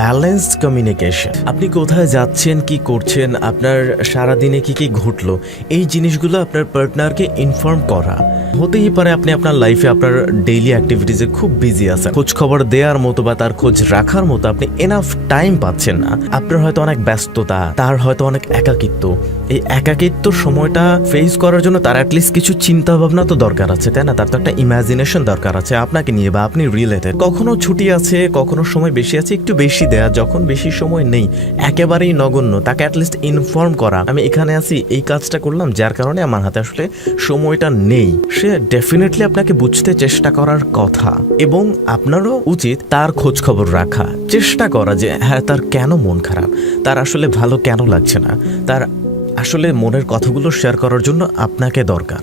Balanced communication. আপনি কোথায় যাচ্ছেন, কি করছেন, আপনার সারাদিনে কি কি ঘটলো, এই জিনিসগুলো আপনার পার্টনারকে ইনফর্ম করা। হতেই পারে আপনি আপনার লাইফে আপনার ডেইলি অ্যাক্টিভিটিসে খুব বিজি আছেন, খোঁজ খবর দেওয়ার মতো বা তার খোঁজ রাখার মতো আপনি এনাফ টাইম পাচ্ছেন না। আপনার হয়তো অনেক ব্যস্ততা, তার হয়তো অনেক একাকিত্ব। এই একাকিত্বর সময়টা ফেস করার জন্য তার অ্যাটলিস্ট কিছু চিন্তা ভাবনা তো দরকার আছে, তাই না? তার তো একটা ইমাজিনেশন দরকার আছে আপনাকে নিয়ে বা আপনি রিলেটেড। কখনো ছুটি আছে, কখনো সময় বেশি আছে, একটু বেশি দেয়া। যখন বেশি সময় নেই, একেবারেই নগণ্য, তাকে অ্যাটলিস্ট ইনফর্ম করা, আমি এখানে আছি, এই কাজটা করলাম, যার কারণে আমার হাতে আসলে সময়টা নেই। সে ডেফিনেটলি আপনাকে বুঝতে চেষ্টা করার কথা, এবং আপনারও উচিত তার খোঁজ খবর রাখা, চেষ্টা করা যে হ্যাঁ, তার কেন মন খারাপ, তার আসলে ভালো কেন লাগছে না, তার আসলে মনের কথাগুলো শেয়ার করার জন্য আপনাকে দরকার।